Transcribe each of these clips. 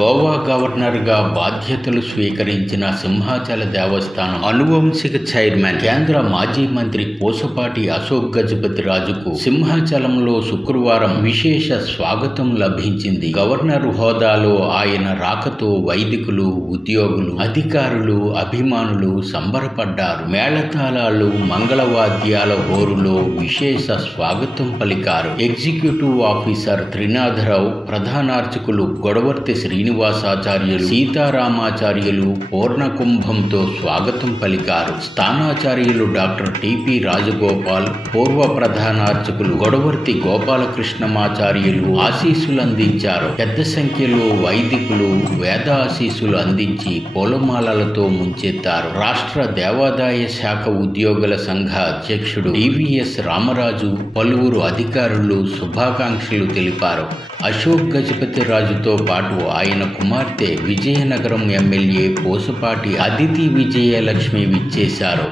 గోవా గవర్నర్గా బాధ్యతలు స్వీకరించిన సింహాచల దేవస్థానం అనువంశిక చైర్మన్ కేంద్ర మాజీ మంత్రి పూసపాటి అశోక్ గజపతి రాజుకు సింహాచలంలో శుక్రవారం విశేష స్వాగతం లభించింది. గవర్నర్ హోదాలో ఆయన రాకతో వైదికులు, ఉద్యోగులు, అధికారులు, అభిమానులు సంబరపడ్డారు. మేళతాళాలు, మంగళవాద్యాల హోరులో విశేష స్వాగతం పలికారు. ఎగ్జిక్యూటివ్ ఆఫీసర్ త్రినాథరావు, ప్రధానార్చకులు గొడవర్తి శ్రీనివాసాచార్యులు, సీతారామాచార్యులు పూర్ణకుంభంతో స్వాగతం పలికారు. స్థానాచార్యులు డాక్టర్ టిపి రాజగోపాల్, పూర్వ ప్రధానార్చకులు గొడవర్తి గోపాలకృష్ణమాచార్యులు ఆశీస్సులందించారు. పెద్ద సంఖ్యలో వైదికులు వేదాశీస్సులు అందించి పూలమాలలతో ముంచెత్తారు. రాష్ట్ర దేవాదాయ శాఖ ఉద్యోగుల సంఘ అధ్యక్షుడు డివిఎస్ రామరాజు, పలువురు అధికారులు శుభాకాంక్షలు తెలిపారు. అశోక్ గజపతి రాజుతో పాటు ఆయన కుమార్తె విజయనగరం ఎమ్మెల్యే పూసపాటి అదితి విజయలక్ష్మి విచ్చేశారు.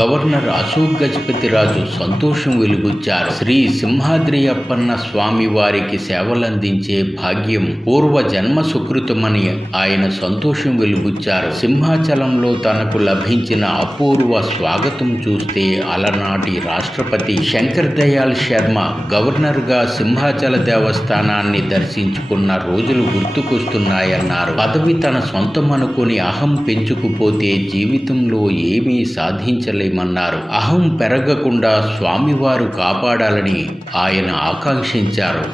గవర్నర్ అశోక్ గజపతి రాజు సంతోషం వెలుబుచ్చారు. శ్రీ సింహాద్రి అప్పన్న స్వామి వారికి సేవలందించే భాగ్యం పూర్వ జన్మ సుకృతమని ఆయన సంతోషం వెలుబుచ్చారు. సింహాచలంలో తనకు లభించిన అపూర్వ స్వాగతం చూస్తే అలనాటి రాష్ట్రపతి శంకర్ దయాళ్ శర్మ గవర్నర్గా సింహాచల దేవస్థానాన్ని దర్శించుకున్న రోజులు గుర్తుకొస్తున్నాయన్నారు. పదవి తన సొంతమనుకుని అహం పెంచుకుపోతే జీవితంలో ఏమీ సాధించలేమన్నారు. అహం పెరగకుండా స్వామివారు కాపాడాలని ఆయన ఆకాంక్షించారు.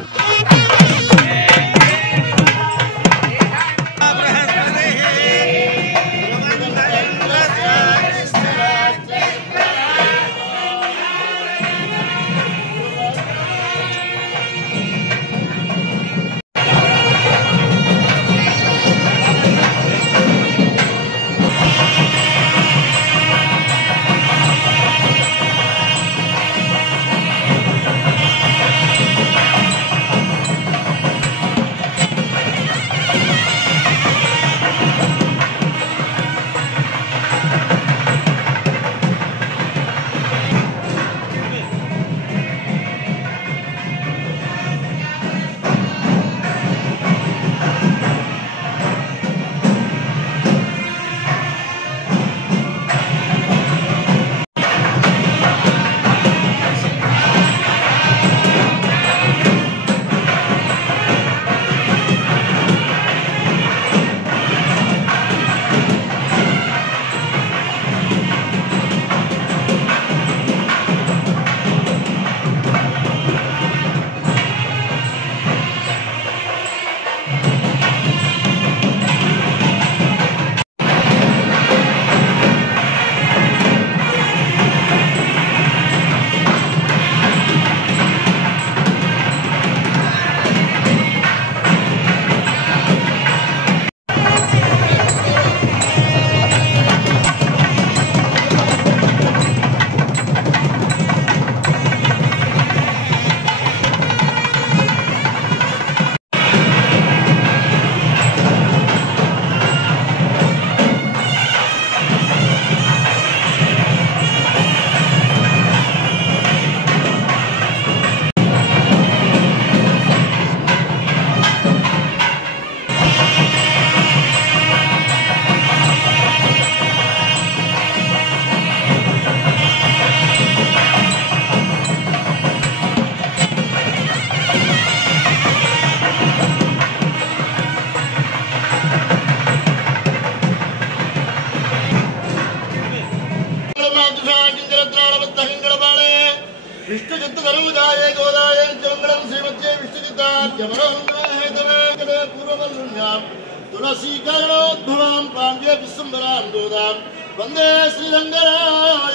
तुलसीकरणोद्भवां पाण्ड्य विश्वम्बरां गोदां वन्दे श्रीरङ्गराय।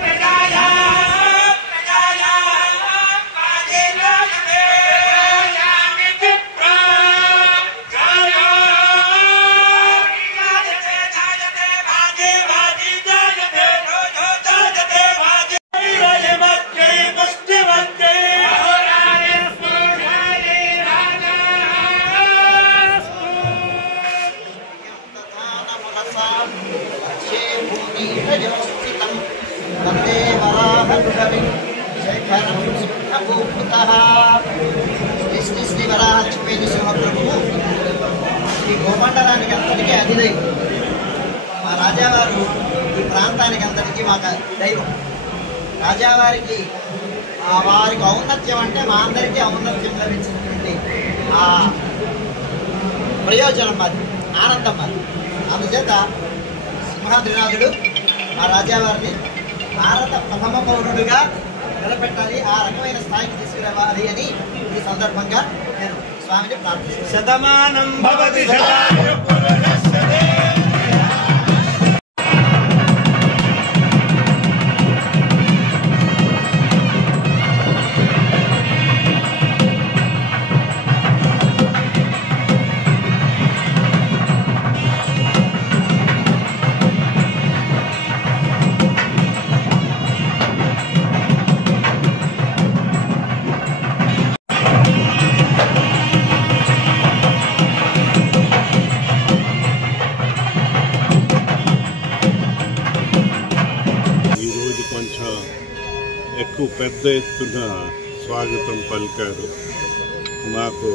प्रजाया శ్రీ శ్రీ వరాహలక్ష్మీ సింహప్రభువు ఈ భూమండలానికి అంతటికీ అధిదైవం. మా రాజావారు ఈ ప్రాంతానికి అంతటికీ మాకు దైవం. రాజావారికి వారికి ఔన్నత్యం అంటే మా అందరికీ ఔన్నత్యం లభించినటువంటి ఆ ప్రయోజనం మాది, ఆనందం మాది. అందుచేత సింహాద్రినాథుడు మా రాజావారిని భారత ప్రథమ పౌరుడుగా నిలబెట్టాలి, ఆ రకమైన స్థాయికి తీసుకురావాలి అని ఈ సందర్భంగా నేను స్వామిని ప్రార్థిస్తున్నాను. శతమానం భవతి ఎక్కువ పెద్ద ఎత్తున స్వాగతం పలికారు. మాకు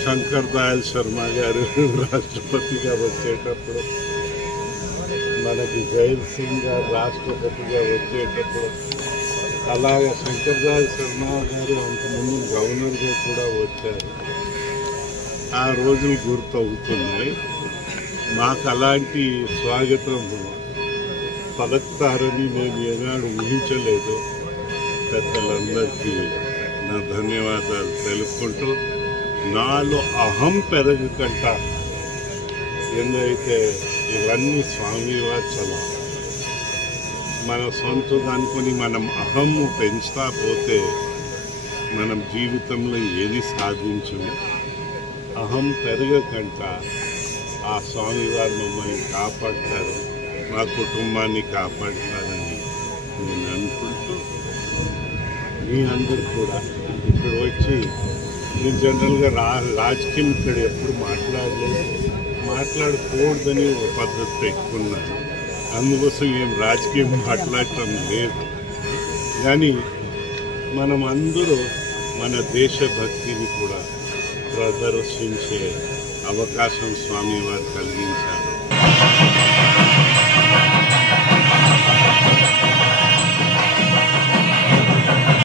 శంకర్ దయాళ్ శర్మ గారు రాష్ట్రపతిగా వచ్చేటప్పుడు, మనకి జైల్ సింగ్ గారు రాష్ట్రపతిగా వచ్చేటప్పుడు, అలాగే శంకర్ దయాళ్ శర్మ గారు అంతకుముందు గవర్నర్గా కూడా వచ్చారు. ఆ రోజులు గుర్తవుతున్నాయి. మాకు అలాంటి స్వాగతం పలుకుతారని నేను ఏనాడు ఊహించలేదు. పెద్దలందరికీ నా ధన్యవాదాలు తెలుపుకుంటూ, నాలో అహం పెరగకంట ఏందైతే ఇవన్నీ స్వామివారి చలా. మన సొంతం అనుకుని మనం అహము పెంచుతా పోతే మనం జీవితంలో ఏది సాధించము. అహం పెరగకంట ఆ స్వామివారు మమ్మల్ని కాపాడతారు, మా కుటుంబాన్ని కాపాడతారని నేను అనుకుంటూ, మీ అందరు కూడా ఇక్కడ వచ్చి, నేను జనరల్గా రాజకీయం ఇక్కడ ఎప్పుడు మాట్లాడకూడదని ఒక పద్ధతి పెట్టుకున్నాను. అందుకోసం ఏం రాజకీయం మాట్లాడటం లేదు. కానీ మనం అందరూ మన దేశభక్తిని కూడా ప్రదర్శించే అవకాశం స్వామివారు కలిగించారు.